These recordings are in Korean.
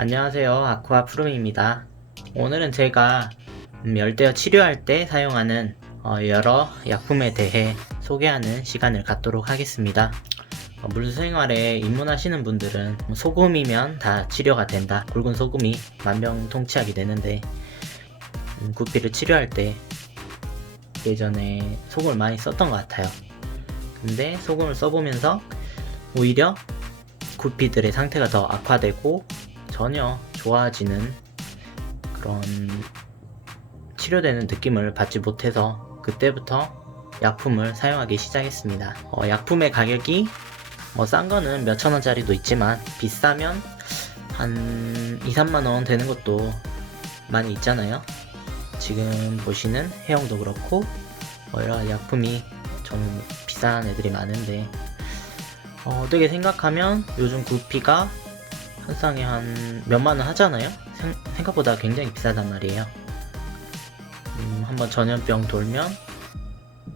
안녕하세요. 아쿠아 푸름입니다. 오늘은 제가 열대어 치료할 때 사용하는 여러 약품에 대해 소개하는 시간을 갖도록 하겠습니다. 물생활에 입문하시는 분들은 소금이면 다 치료가 된다, 굵은 소금이 만병통치약이 되는데, 구피를 치료할 때 예전에 소금을 많이 썼던 것 같아요. 근데 소금을 써보면서 오히려 구피들의 상태가 더 악화되고 전혀 좋아지는 그런 치료되는 느낌을 받지 못해서 그때부터 약품을 사용하기 시작했습니다. 약품의 가격이 싼 거는 몇천 원짜리도 있지만 비싸면 한 2, 3만원 되는 것도 많이 있잖아요. 지금 보시는 해영도 그렇고 여러 약품이 좀 비싼 애들이 많은데, 어떻게 생각하면 요즘 구피가 한 쌍에 한 몇만원 하잖아요. 생각보다 굉장히 비싸단 말이에요. 한번 전염병 돌면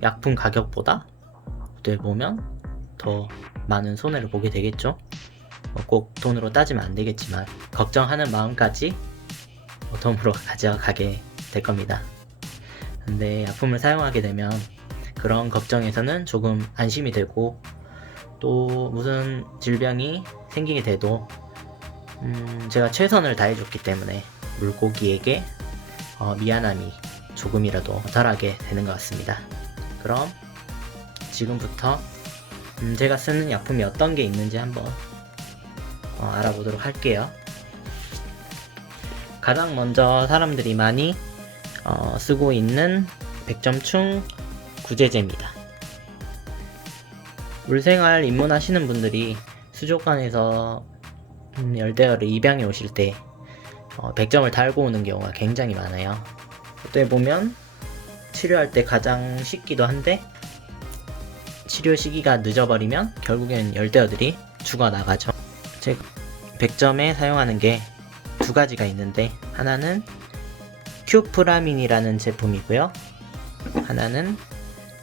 약품 가격보다 어떻게 보면 더 많은 손해를 보게 되겠죠. 꼭 돈으로 따지면 안 되겠지만 걱정하는 마음까지 덤으로 가져가게 될 겁니다. 근데 약품을 사용하게 되면 그런 걱정에서는 조금 안심이 되고, 또 무슨 질병이 생기게 돼도 제가 최선을 다해줬기 때문에 물고기에게 미안함이 조금이라도 덜하게 되는 것 같습니다. 그럼 지금부터 제가 쓰는 약품이 어떤 게 있는지 한번 알아보도록 할게요. 가장 먼저 사람들이 많이 쓰고 있는 백점충 구제제입니다. 물생활 입문하시는 분들이 수족관에서 열대어를 입양해 오실 때 100점을 달고 오는 경우가 굉장히 많아요. 어떻게 보면 치료할 때 가장 쉽기도 한데, 치료 시기가 늦어버리면 결국엔 열대어들이 죽어나가죠. 제가 100점에 사용하는 게 두 가지가 있는데, 하나는 큐프라민이라는 제품이고요, 하나는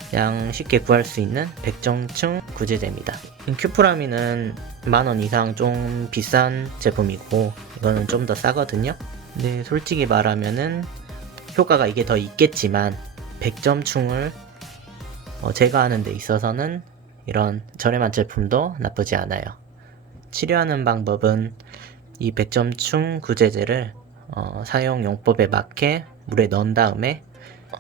그냥 쉽게 구할 수 있는 백점충 구제제입니다. 큐프라민은 만원 이상 좀 비싼 제품이고, 이거는 좀 더 싸거든요. 근데 솔직히 말하면은 효과가 이게 더 있겠지만 백점충을 제거하는 데 있어서는 이런 저렴한 제품도 나쁘지 않아요. 치료하는 방법은 이 백점충 구제제를 사용 용법에 맞게 물에 넣은 다음에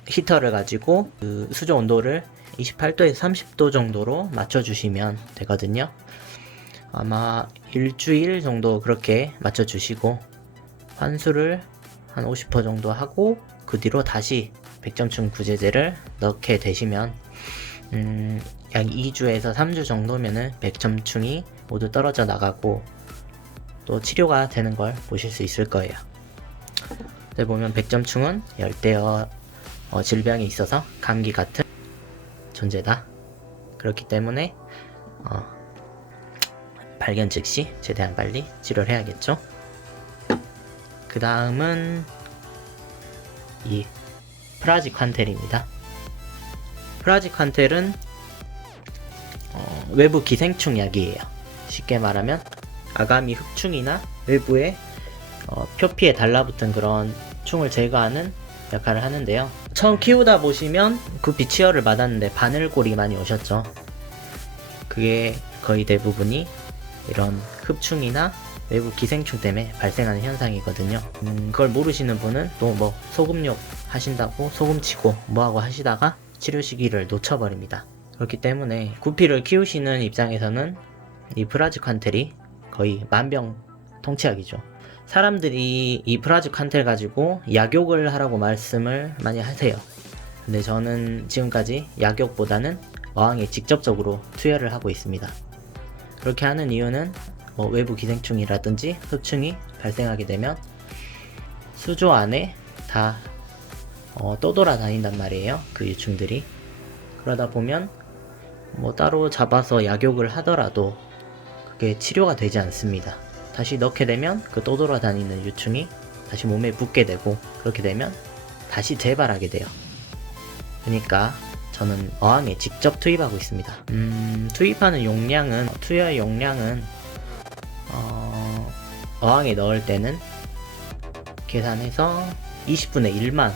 히터를 가지고 그 수조 온도를 28도에서 30도 정도로 맞춰주시면 되거든요. 아마 일주일 정도 그렇게 맞춰주시고 환수를 한 50% 정도 하고 그 뒤로 다시 백점충 구제제를 넣게 되시면 약 2주에서 3주 정도면은 백점충이 모두 떨어져 나가고 또 치료가 되는 걸 보실 수 있을 거예요. 여기 보면 백점충은 열대어 질병이 있어서 감기 같은 존재다. 그렇기 때문에 발견 즉시 최대한 빨리 치료를 해야겠죠. 그 다음은 이 프라지칸텔입니다. 프라지칸텔은 외부 기생충 약이에요. 쉽게 말하면 아가미 흡충이나 외부에 표피에 달라붙은 그런 충을 제거하는 역할을 하는데요. 처음 키우다 보시면 구피 치어를 맞았는데 바늘골이 많이 오셨죠. 그게 거의 대부분이 이런 흡충이나 외부 기생충 때문에 발생하는 현상이거든요. 그걸 모르시는 분은 또 뭐 소금욕 하신다고 소금치고 뭐하고 하시다가 치료 시기를 놓쳐버립니다. 그렇기 때문에 구피를 키우시는 입장에서는 이 프라지칸텔이 거의 만병통치약이죠. 사람들이 이 프라지칸텔 가지고 약욕을 하라고 말씀을 많이 하세요. 근데 저는 지금까지 약욕보다는 어항에 직접적으로 투여를 하고 있습니다. 그렇게 하는 이유는 외부 기생충이라든지 흡충이 발생하게 되면 수조 안에 다 떠돌아다닌단 말이에요, 그 유충들이. 그러다 보면 따로 잡아서 약욕을 하더라도 그게 치료가 되지 않습니다. 다시 넣게 되면 그 떠돌아다니는 유충이 다시 몸에 붙게 되고, 그렇게 되면 다시 재발하게 돼요. 그러니까 저는 어항에 직접 투입하고 있습니다. 투입하는 용량은, 투여 용량은 어항에 넣을 때는 계산해서 20분의 1만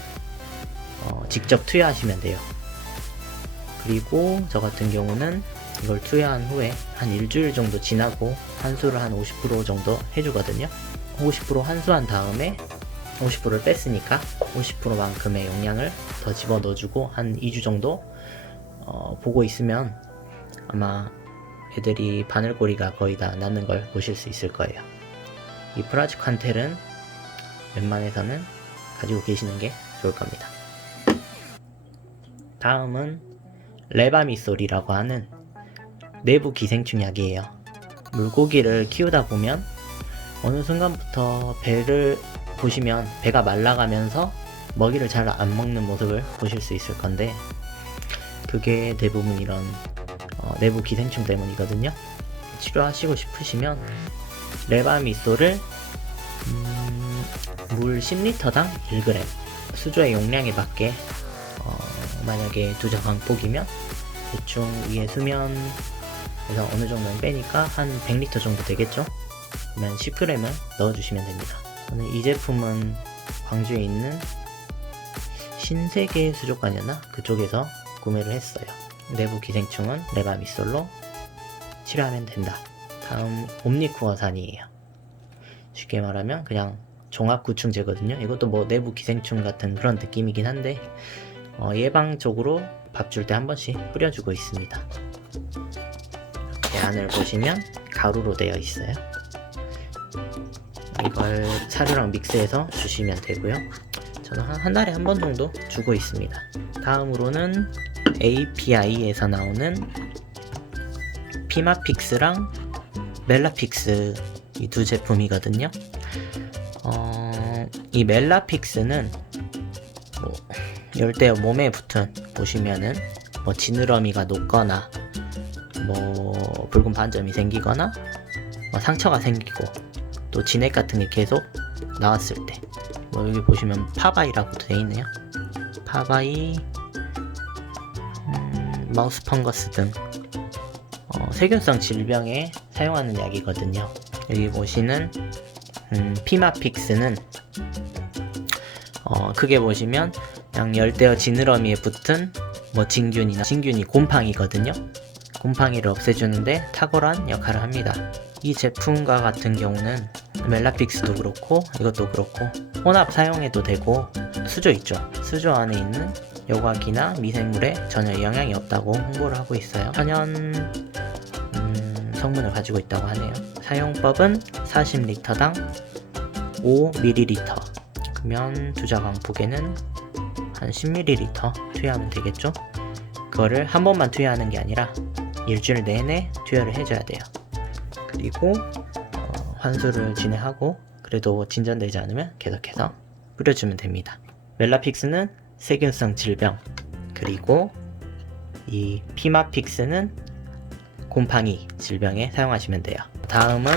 직접 투여하시면 돼요. 그리고 저 같은 경우는 이걸 투여한 후에 한 일주일 정도 지나고 환수를 한 50% 정도 해주거든요. 50% 환수한 다음에 50%를 뺐으니까 50%만큼의 용량을 더 집어 넣어주고 한 2주 정도 보고 있으면 아마 애들이 바늘고리가 거의 다 낫는 걸 보실 수 있을 거예요. 이 프라지 칸텔은 웬만해서는 가지고 계시는 게 좋을 겁니다. 다음은 레바미솔이라고 하는 내부 기생충 약이에요. 물고기를 키우다 보면 어느 순간부터 배를 보시면 배가 말라가면서 먹이를 잘 안 먹는 모습을 보실 수 있을 건데, 그게 대부분 이런 내부 기생충 때문이거든요. 치료하시고 싶으시면 레바미솔을 물 10리터당 1g, 수조의 용량에 맞게 만약에 두저강폭이면 대충 위에 수면에서 어느 정도는 빼니까 한 100리터 정도 되겠죠? 그러면 10g을 넣어주시면 됩니다. 저는 이 제품은 광주에 있는 신세계 수족관이었나? 그쪽에서 구매를 했어요. 내부 기생충은 레바미솔로 치료하면 된다. 다음 옴니쿠어산이에요. 쉽게 말하면 그냥 종합구충제거든요. 이것도 뭐 내부 기생충 같은 그런 느낌이긴 한데 예방적으로 밥 줄 때 한 번씩 뿌려주고 있습니다. 이렇게 안을 보시면 가루로 되어 있어요. 이걸 사료랑 믹스해서 주시면 되고요. 저는 한 달에 한 번 정도 주고 있습니다. 다음으로는 API에서 나오는 피마픽스랑 멜라픽스, 이 두 제품이거든요. 이 멜라픽스는 열대어 몸에 붙은, 보시면은 뭐 지느러미가 녹거나 뭐 붉은 반점이 생기거나 뭐 상처가 생기고 또 진액 같은 게 계속 나왔을 때, 뭐 여기 보시면 파바이라고도 되어 있네요. 파바이, 마우스 펑거스 등 세균성 질병에 사용하는 약이거든요. 여기 보시는 피마픽스는 크게 보시면 그냥 열대어 지느러미에 붙은 뭐 진균이 곰팡이거든요. 곰팡이를 없애주는데 탁월한 역할을 합니다. 이 제품과 같은 경우는 멜라픽스도 그렇고 이것도 그렇고 혼합 사용해도 되고, 수조 있죠. 수조 안에 있는 여과기나 미생물에 전혀 영향이 없다고 홍보를 하고 있어요. 천연 성분을 가지고 있다고 하네요. 사용법은 40리터당 5ml, 그러면 두자강폭에는 한 10ml 투여하면 되겠죠. 그거를 한 번만 투여하는 게 아니라 일주일 내내 투여를 해줘야 돼요. 그리고 환수를 진행하고 그래도 진전되지 않으면 계속해서 뿌려주면 됩니다. 멜라픽스는 세균성 질병, 그리고 이 피마픽스는 곰팡이 질병에 사용하시면 돼요. 다음은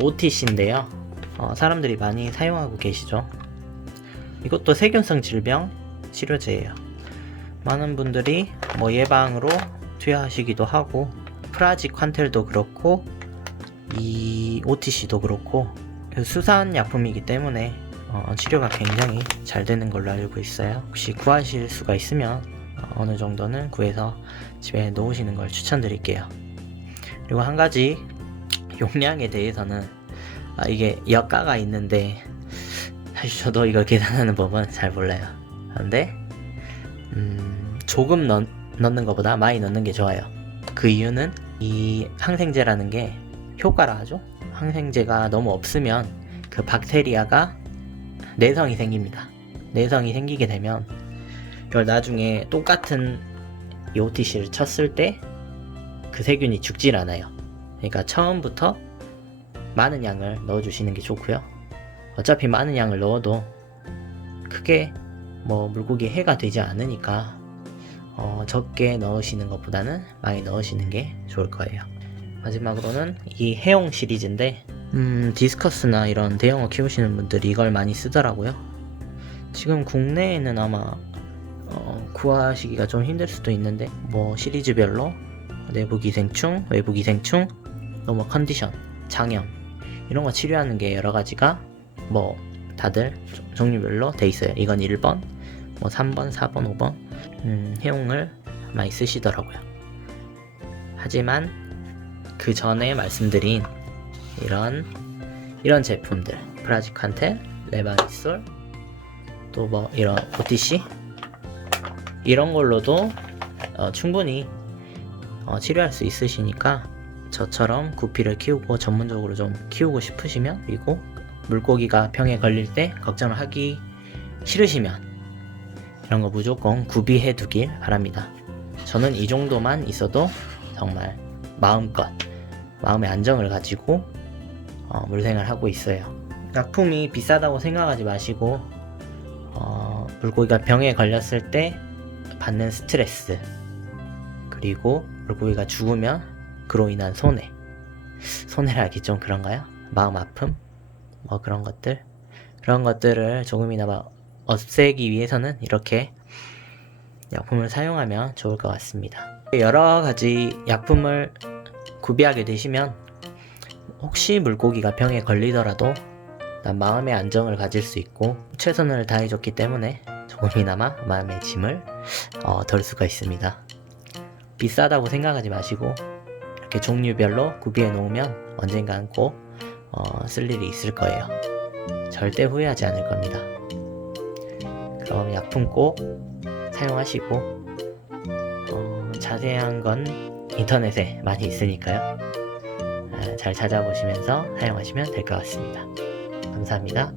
OTC인데요. 사람들이 많이 사용하고 계시죠. 이것도 세균성 질병 치료제예요. 많은 분들이 뭐 예방으로 투여하시기도 하고, 프라지 칸텔도 그렇고 이 OTC도 그렇고 수산 약품이기 때문에 치료가 굉장히 잘 되는 걸로 알고 있어요. 혹시 구하실 수가 있으면 어느 정도는 구해서 집에 놓으시는 걸 추천드릴게요. 그리고 한 가지, 용량에 대해서는 이게 여가가 있는데 사실 저도 이걸 계산하는 법은 잘 몰라요. 그런데 조금 넣는 것보다 많이 넣는 게 좋아요. 그 이유는 이 항생제라는 게 효과라 하죠. 항생제가 너무 없으면 그 박테리아가 내성이 생깁니다. 내성이 생기게 되면 이걸 나중에 똑같은 이 OTC를 쳤을 때 그 세균이 죽질 않아요. 그러니까 처음부터 많은 양을 넣어주시는 게 좋고요. 어차피 많은 양을 넣어도 크게 뭐 물고기에 해가 되지 않으니까 적게 넣으시는 것보다는 많이 넣으시는 게 좋을 거예요. 마지막으로는 이 해용 시리즈인데 디스커스나 이런 대형어 키우시는 분들이 이걸 많이 쓰더라고요. 지금 국내에는 아마 구하시기가 좀 힘들 수도 있는데, 뭐 시리즈별로 내부 기생충, 외부 기생충, 노멀 컨디션, 장염 이런 거 치료하는 게 여러 가지가 뭐 다들 종류별로 돼 있어요. 이건 1번, 뭐 3번, 4번, 5번 해용을 많이 쓰시더라고요. 하지만 그 전에 말씀드린 이런 제품들, 프라지칸텔, 레바리솔, 또 뭐 이런 OTC 이런 걸로도 충분히 치료할 수 있으시니까 저처럼 구피를 키우고 전문적으로 좀 키우고 싶으시면, 그리고 물고기가 병에 걸릴 때 걱정을 하기 싫으시면 이런 거 무조건 구비해 두길 바랍니다. 저는 이 정도만 있어도 정말 마음껏 마음의 안정을 가지고 물생활 하고 있어요. 약품이 비싸다고 생각하지 마시고 물고기가 병에 걸렸을 때 받는 스트레스, 그리고 물고기가 죽으면 그로 인한 손해라기 좀 그런가요? 마음 아픔? 뭐 그런 것들을 조금이나마 없애기 위해서는 이렇게 약품을 사용하면 좋을 것 같습니다. 여러 가지 약품을 구비하게 되시면 혹시 물고기가 병에 걸리더라도 난 마음의 안정을 가질 수 있고 최선을 다해줬기 때문에 조금이나마 마음의 짐을 덜 수가 있습니다. 비싸다고 생각하지 마시고 이렇게 종류별로 구비해 놓으면 언젠간 꼭 쓸 일이 있을 거예요. 절대 후회하지 않을 겁니다. 그럼 약품 꼭 사용하시고 자세한 건 인터넷에 많이 있으니까요. 잘 찾아보시면서 사용하시면 될 것 같습니다. 감사합니다.